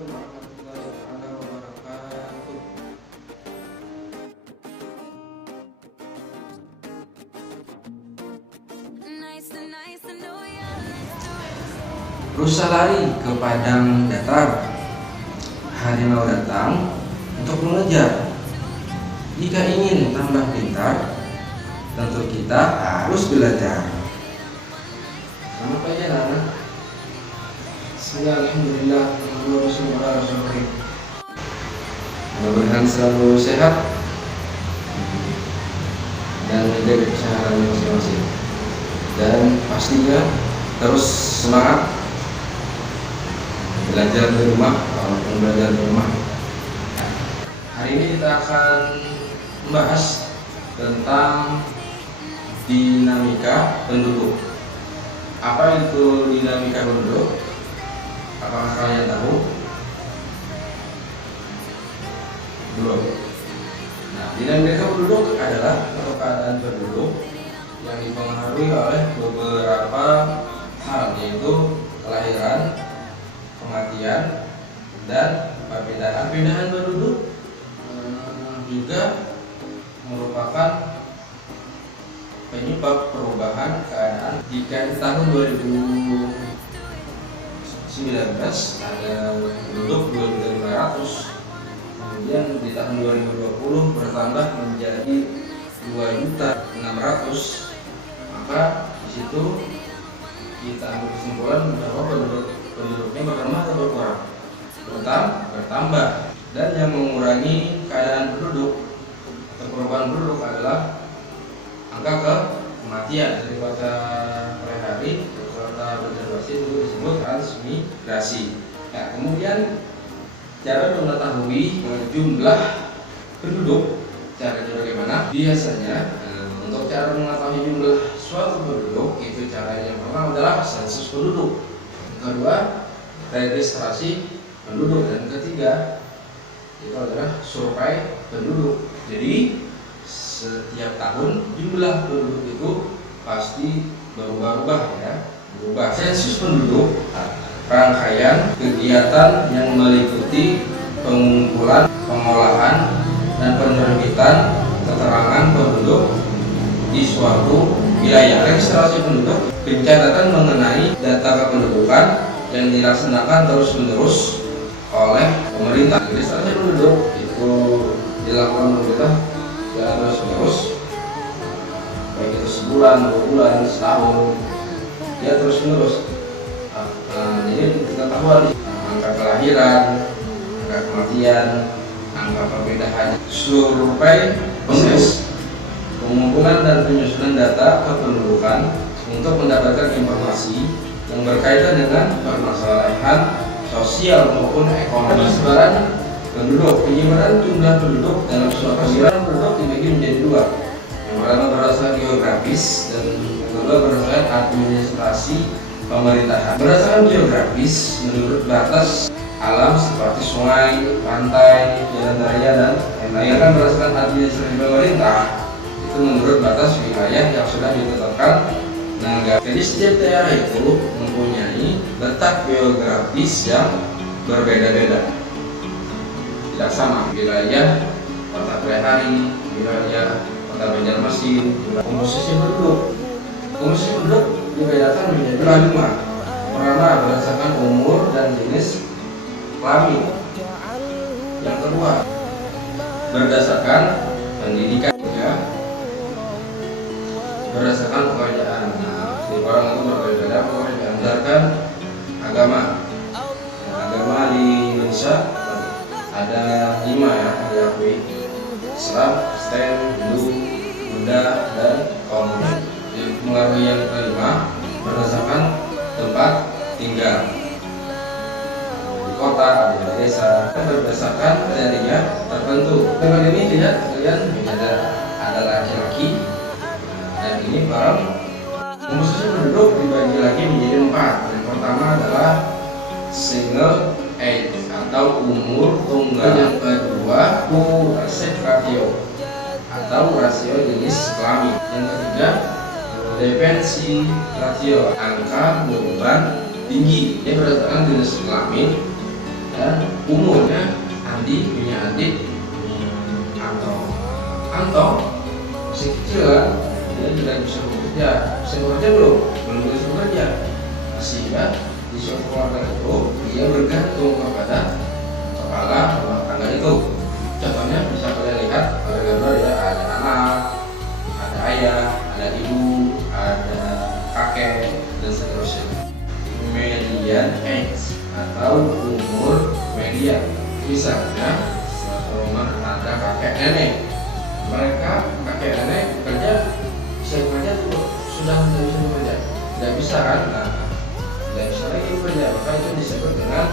Assalamualaikum warahmatullahi wabarakatuh. Rusa lari ke padang datar. Harimau datang untuk mengejar. Jika ingin tambah pintar, tentu kita harus belajar. Selamat pagi anak-anak. Alhamdulillah, mudah-mudahan selalu sehat dan menjaga kesehatan masing-masing. Dan pastinya terus semangat belajar di rumah, walaupun belajar di rumah. Hari ini kita akan membahas tentang dinamika penduduk. Apa itu dinamika penduduk? Apakah kalian tahu? Belum. Nah, dinamika penduduk adalah keadaan penduduk yang dipengaruhi oleh beberapa hal, yaitu kelahiran, kematian, dan perpindahan. Perpindahan penduduk juga merupakan penyebab perubahan keadaan. Jika di tahun 2019 ada penduduk 2.500, kemudian di tahun 2020 bertambah menjadi 2.600.000, maka di situ kita ambil kesimpulan bahwa penduduknya bertambah atau berkurang? Bertambah. Dan yang mengurangi keadaan penduduk atau perubahan penduduk adalah angka kematian. Dari kota per hari ke kota bergenerasi itu disebut transmigrasi. Nah, kemudian cara mengetahui jumlah penduduk, caranya bagaimana? Biasanya untuk cara mengetahui jumlah suatu penduduk itu caranya yang pertama adalah sensus penduduk, yang kedua registrasi penduduk, dan ketiga itu adalah survei penduduk. Jadi setiap tahun jumlah penduduk itu pasti berubah-ubah ya. Berubah. Sensus penduduk rangkaian kegiatan yang meliputi pengumpulan, pengolahan, dan penerbitan keterangan penduduk di suatu wilayah. Registrasi penduduk pencatatan mengenai data kependudukan yang dilaksanakan terus-menerus oleh pemerintah. Registrasi penduduk itu dilakukan pemerintah secara terus-menerus, baik itu sebulan, 2 bulan, setahun, ya terus-menerus. Jadi ketahuan angka kelahiran, angka kematian, angka perpindahan. Survei proses pengumpulan dan penyusunan data kependudukan untuk mendapatkan informasi yang berkaitan dengan permasalahan sosial maupun ekonomi. Sebaran penduduk, penyebaran jumlah penduduk dalam suatu persebaran penduduk dibagi menjadi dua. Yang pertama berdasarkan geografis dan yang kedua berdasarkan administrasi pemerintahan. Berdasarkan geografis menurut batas alam seperti sungai, pantai, jalan raya, dan lain-lain. Kan berdasarkan administrasi pemerintah itu menurut batas wilayah yang sudah ditetapkan negara. Jadi setiap daerah itu mempunyai letak geografis yang berbeda-beda, tidak sama. Wilayah kota Prehari, wilayah kota Banjarmasin. Komposisi penduduk dibedakan menjadi 5. Pertama berdasarkan umur dan jenis kelamin. Yang kedua berdasarkan pendidikan, ya, berdasarkan pekerjaan. Di orang itu berbeda pekerjaan. Berdasarkan agama. Agama di Indonesia ada 5 ya, diakui: Islam, Kristen, Hindu, Buddha, dan Komunis. Mengaruhi yang kelima berdasarkan tempat tinggal. Di kota, di desa, berdasarkan kriteria tertentu. Dengan ini lihat kalian ada laki-laki dan ini para komposisi penduduk dibagi lagi menjadi 4. Yang pertama adalah single age atau umur tunggal. Yang kedua ratio atau rasio jenis kelamin. Yang ketiga dependensi ratio, angka beban tinggi. Ini berdasarkan jenis kelamin dan Umurnya Andi punya adik Anto masih kecil kan, dia tidak bisa bekerja belum bisa bekerja, sehingga di suatu keluarga itu dia bergantung kepada kepala rumah tangga itu. Contohnya bisa kalian lihat pada gambar ya, ada anak, ada ayah, ada ibu, ada kakek, dan seterusnya. Median age atau umur median, misalnya suatu rumah ada kakek nenek, mereka kakek nenek bekerja, bisa bekerja tuh sudah tidak bisa bekerja, tidak bisa kan, tidak bisa lagi bekerja, maka itu disebut dengan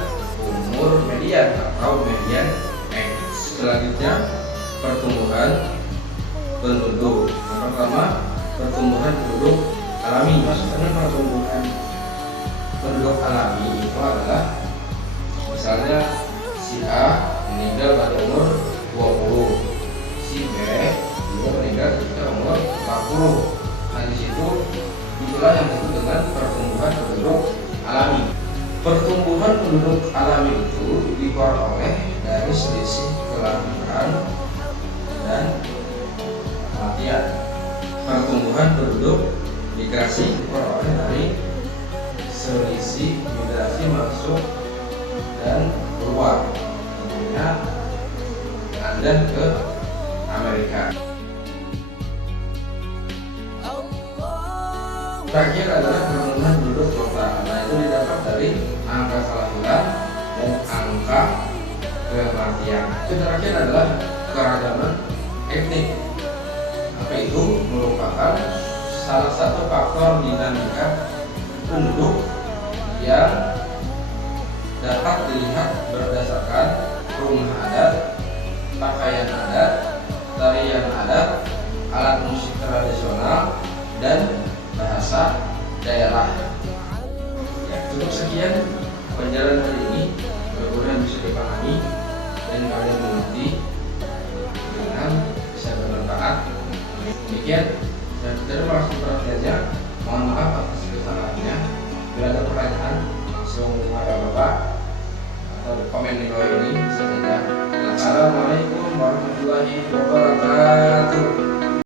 umur median atau median age. Selanjutnya pertumbuhan penduduk. Yang pertama, pertumbuhan penduduk alami. Maksudnya pertumbuhan penduduk alami itu adalah misalnya si A meninggal pada umur 20, si B juga meninggal ketika umur 40. Nah di situ itulah yang disebut dengan pertumbuhan penduduk alami. Pertumbuhan penduduk alami itu diperoleh dari selisih kelahiran dan kematian. Pertumbuhan penduduk migrasi diperoleh dari selisih migrasi masuk dan keluar, tentunya Anda ke Amerika. Terakhir adalah pertumbuhan penduduk total. Nah itu didapat dari angka kelahiran dan angka kematian. Yang terakhir adalah keragaman etnik. Apa itu? Merupakan salah satu faktor dinamika penduduk yang dapat dilihat berdasarkan rumah adat, pakaian adat, tarian adat, alat musik tradisional, dan bahasa daerah. Ya, cukup sekian pelajaran hari ini. Mudah-mudahan bisa dipahami dan kalian mengerti dengan bisa bermanfaat. Demikian, dan terima kasih perhatiannya. Mohon maaf atas kesalahannya. Bila ada pertanyaan, silakan kepada Bapak atau komen di bawah ini bisa saja. Assalamualaikum warahmatullahi wabarakatuh.